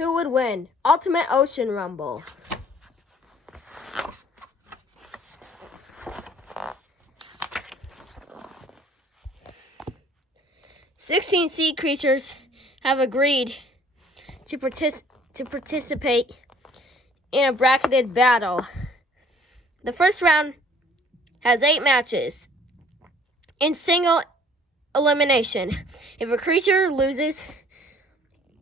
Who would win? Ultimate Ocean Rumble. Sixteen sea creatures have agreed to participate in a bracketed battle. The first round has 8 matches in single elimination. If a creature loses,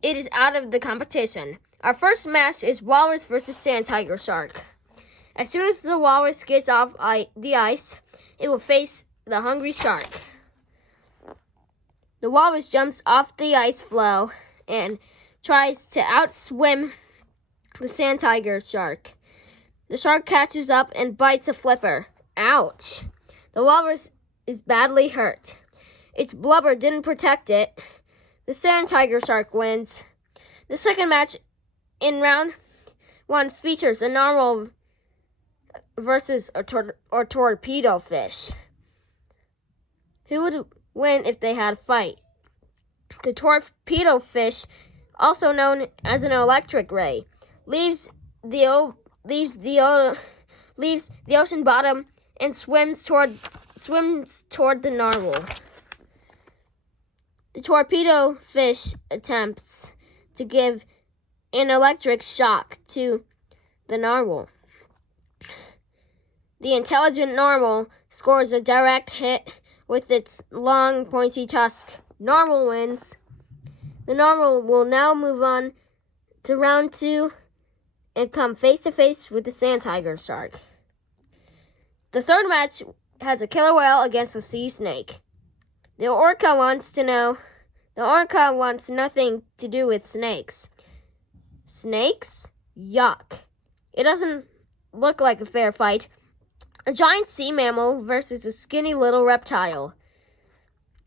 it is out of the competition. Our first match is Walrus versus Sand Tiger Shark. As soon as the walrus gets off the ice, it will face the hungry shark. The walrus jumps off the ice floe and tries to outswim the sand tiger shark. The shark catches up and bites a flipper. Ouch! The walrus is badly hurt. Its blubber didn't protect it. The sand tiger shark wins. The second match in round 1 features a normal versus a torpedo fish. Who would win if they had a fight? The torpedo fish, also known as an electric ray, leaves the ocean bottom and swims toward the narwhal. The torpedo fish attempts to give an electric shock to the narwhal. The intelligent narwhal scores a direct hit with its long, pointy tusk. Narwhal wins. The narwhal will now move on to round 2 and come face-to-face with the sand tiger shark. The third match has a killer whale against a sea snake. The orca wants nothing to do with snakes. Snakes? Yuck. It doesn't look like a fair fight. A giant sea mammal versus a skinny little reptile.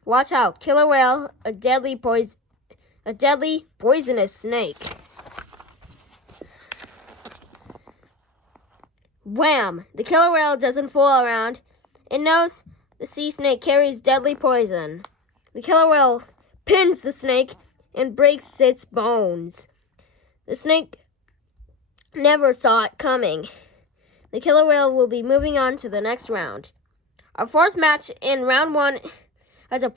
Watch out, killer whale, a deadly poisonous snake. Wham! The killer whale doesn't fool around. It knows the sea snake carries deadly poison. The killer whale pins the snake and breaks its bones. The snake never saw it coming. The killer whale will be moving on to the next round. Our fourth match in round 1 has a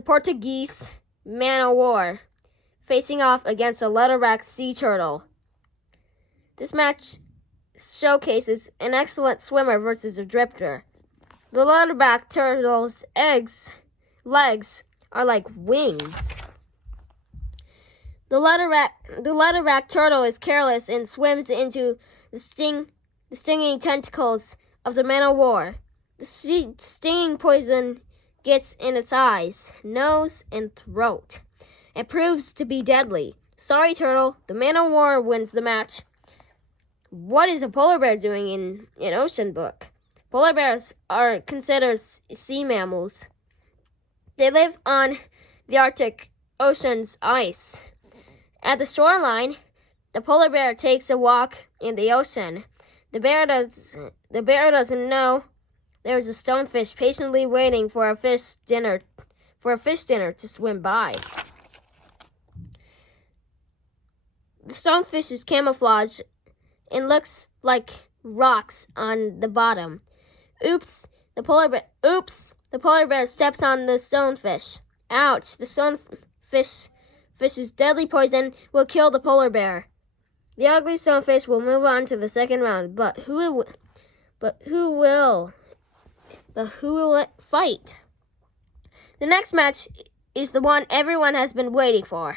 Portuguese man-o-war facing off against a leatherback sea turtle. This match showcases an excellent swimmer versus a drifter. The leatherback turtle's legs are like wings. The leatherback turtle is careless and swims into the stinging tentacles of the man-o-war. The stinging poison gets in its eyes, nose, and throat, and proves to be deadly. Sorry, turtle. The man-o-war wins the match. What is a polar bear doing in an ocean book? Polar bears are considered sea mammals. They live on the Arctic Ocean's ice. At the shoreline, the polar bear takes a walk in the ocean. The bear doesn't know there is a stonefish patiently waiting for a fish dinner to swim by. The stonefish is camouflaged and looks like rocks on the bottom. Oops, the polar bear steps on the stonefish. Ouch, the stonefish's deadly poison will kill the polar bear. The ugly stonefish will move on to the second round, but who will it fight? The next match is the one everyone has been waiting for.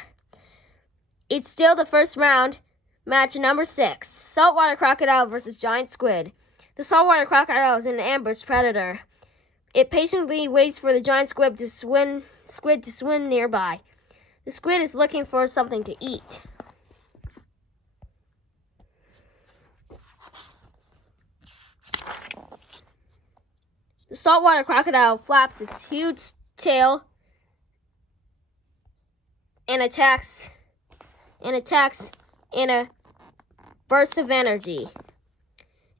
It's still the first round, match number 6, saltwater crocodile versus giant squid. The saltwater crocodile is an ambush predator. It patiently waits for the giant squid to swim nearby. The squid is looking for something to eat. The saltwater crocodile flaps its huge tail and attacks in a burst of energy.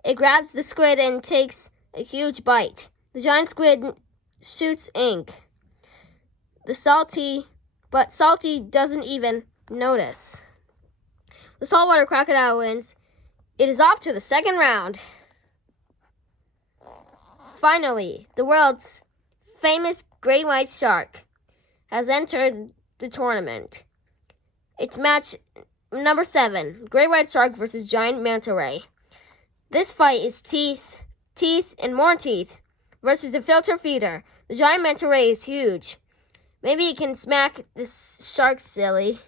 It grabs the squid and takes a huge bite. The giant squid shoots ink. Salty doesn't even notice. The saltwater crocodile wins. It is off to the second round. Finally, the world's famous great white shark has entered the tournament. It's match number 7, great white shark versus giant manta ray. This fight is teeth, and more teeth versus a filter feeder. The giant manta ray is huge. Maybe it can smack this shark silly.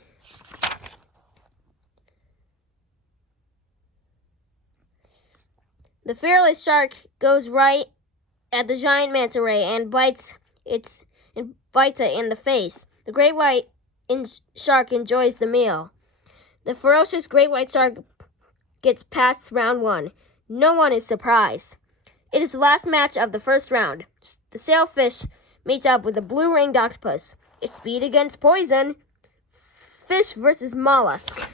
The fearless shark goes right at the giant manta ray and bites it in the face. The great white shark enjoys the meal. The ferocious great white shark gets past round 1. No one is surprised. It is the last match of the first round. The sailfish meets up with the blue-ringed octopus. It's speed against poison. Fish versus mollusk.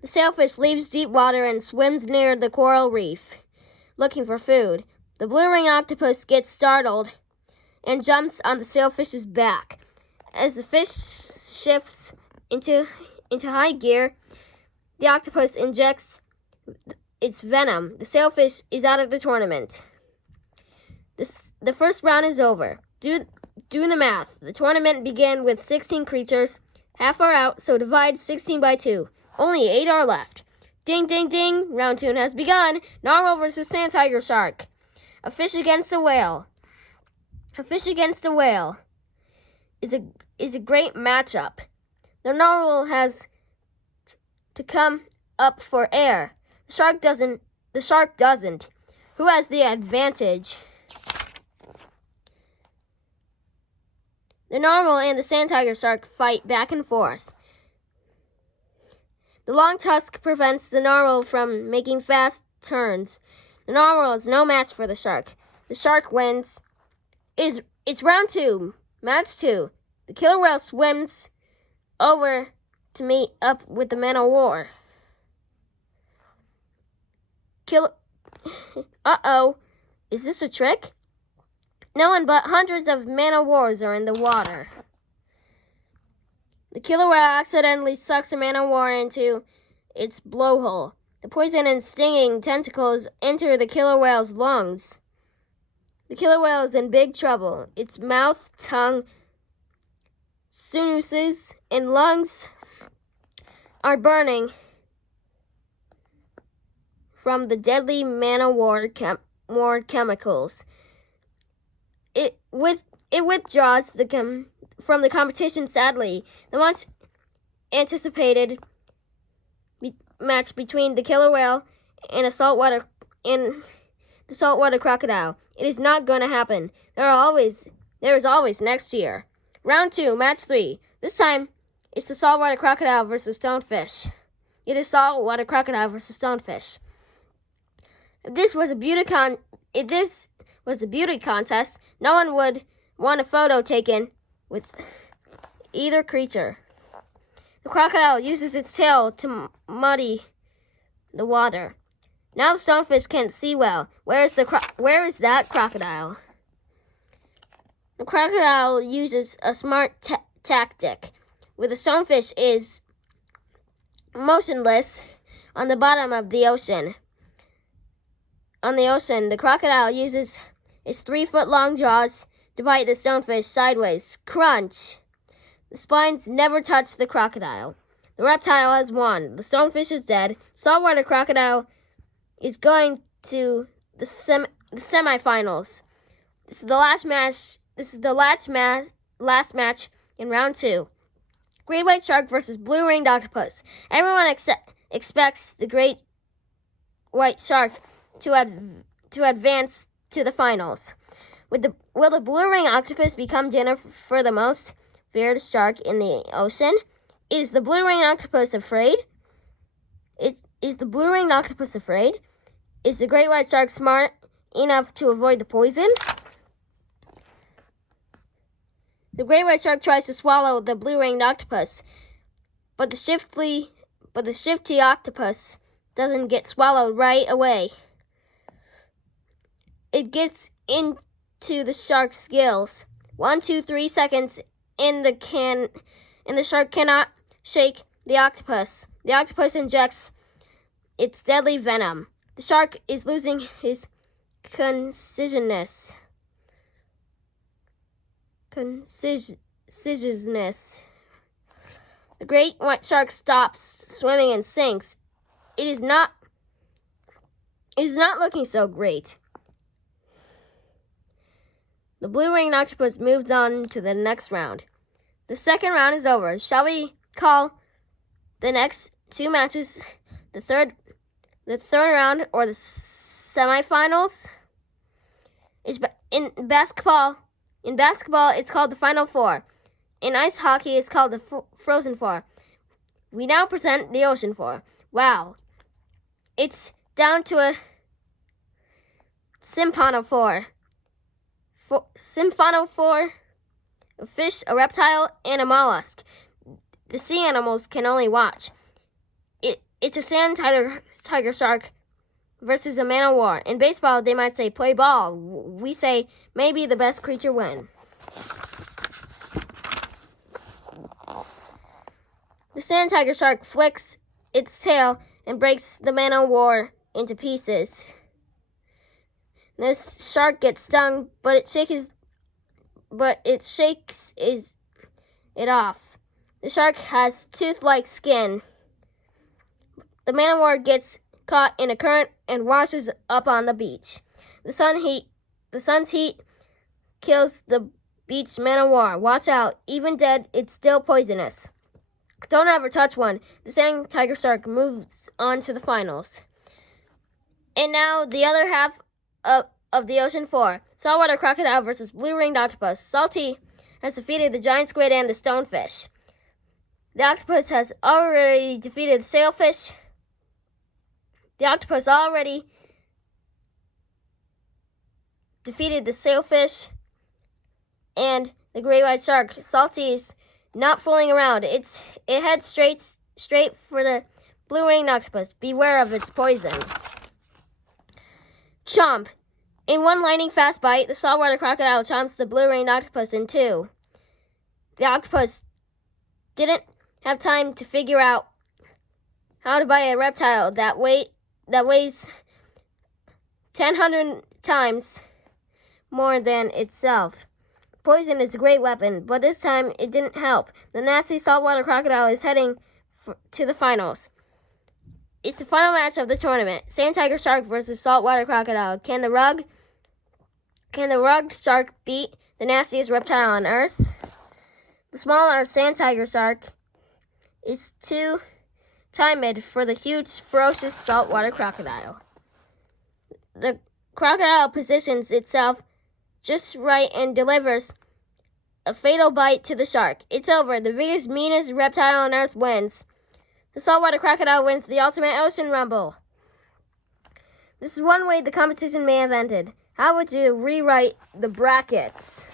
The sailfish leaves deep water and swims near the coral reef, looking for food. The blue-ringed octopus gets startled and jumps on the sailfish's back. As the fish shifts into high gear, the octopus injects its venom. The sailfish is out of the tournament. The first round is over. Do the math. The tournament began with 16 creatures. Half are out, so divide 16 by 2. Only 8 are left. Ding, ding, ding. Round 2 has begun. Narwhal versus sand tiger shark. A fish against a whale. A fish against a whale is a great matchup. The narwhal has to come up for air. The shark doesn't. Who has the advantage? The narwhal and the sand tiger shark fight back and forth. The long tusk prevents the narwhal from making fast turns. The narwhal is no match for the shark. The shark wins. It's round 2, match 2. The killer whale swims over to meet up with the man of war. Uh-oh, is this a trick? No one but hundreds of man of wars are in the water. The killer whale accidentally sucks a man of war into its blowhole. The poison and stinging tentacles enter the killer whale's lungs. The killer whale is in big trouble. Its mouth, tongue, sinuses, and lungs are burning from the deadly man of war chemicals. It withdraws from the competition sadly. The much anticipated match between the killer whale and the saltwater crocodile. It is not going to happen. There is always next year. Round 2, match 3. This time, it's the saltwater crocodile versus stonefish. It is saltwater crocodile versus stonefish. If this was a beauty contest, no one would want a photo taken with either creature. The crocodile uses its tail to muddy the water. Now the stonefish can't see well. Where is that crocodile? The crocodile uses a smart tactic. Where the stonefish is motionless on the bottom of the ocean. On the ocean, the crocodile uses its 3-foot-long jaws to bite the stonefish sideways. Crunch! The spines never touch the crocodile. The reptile has won. The stonefish is dead. Saltwater crocodile is going to the semifinals. This is the last match in round 2. Great white shark versus blue-ringed octopus. Everyone expects the great white shark to advance to the finals. Will the blue-ringed octopus become dinner for the most feared shark in the ocean? Is the blue-ringed octopus afraid? Is the blue-ringed octopus afraid? Is the great white shark smart enough to avoid the poison? The great white shark tries to swallow the blue-ringed octopus, but the shifty octopus doesn't get swallowed right away. It gets into the shark's gills. 1, 2, 3 seconds, and the shark cannot shake the octopus. The octopus injects its deadly venom. The shark is losing his conciseness. The great white shark stops swimming and sinks. It is not looking so great. The blue-ringed octopus moves on to the next round. The second round is over. Shall we call the next two matches the third round or the semifinals? In basketball, it's called the Final Four. In ice hockey, it's called the Frozen Four. We now present the Ocean Four. Wow. It's down to a Symphano Four. Symphano Four, a fish, a reptile, and a mollusk. The sea animals can only watch. It's a sand tiger shark versus a man of war. In baseball, they might say play ball. We say maybe the best creature win. The sand tiger shark flicks its tail and breaks the man of war into pieces. This shark gets stung, but it shakes it off. The shark has tooth-like skin. The man of war gets caught in a current and washes up on the beach. The sun's heat kills the beach man of war. Watch out, even dead, it's still poisonous. Don't ever touch one. The sand tiger shark moves on to the finals. And now the other half of the Ocean Four. Saltwater crocodile versus blue-ringed octopus. Salty has defeated the giant squid and the stonefish. The octopus has already defeated the sailfish. The octopus already defeated the sailfish and the great white shark. Salty is not fooling around. It heads straight for the blue-ringed octopus. Beware of its poison. Chomp. In one lightning fast bite, the saltwater crocodile chomps the blue-ringed octopus in two. The octopus didn't have time to figure out how to bite a reptile that weighs 1,000 times more than itself. Poison is a great weapon, but this time it didn't help. The nasty saltwater crocodile is heading to the finals. It's the final match of the tournament. Sand tiger shark versus saltwater crocodile. Can the rugged shark beat the nastiest reptile on Earth? The smaller sand tiger shark is too timid for the huge, ferocious saltwater crocodile. The crocodile positions itself just right and delivers a fatal bite to the shark. It's over. The biggest, meanest reptile on Earth wins. The saltwater crocodile wins the Ultimate Ocean Rumble. This is one way the competition may have ended. How would you rewrite the brackets?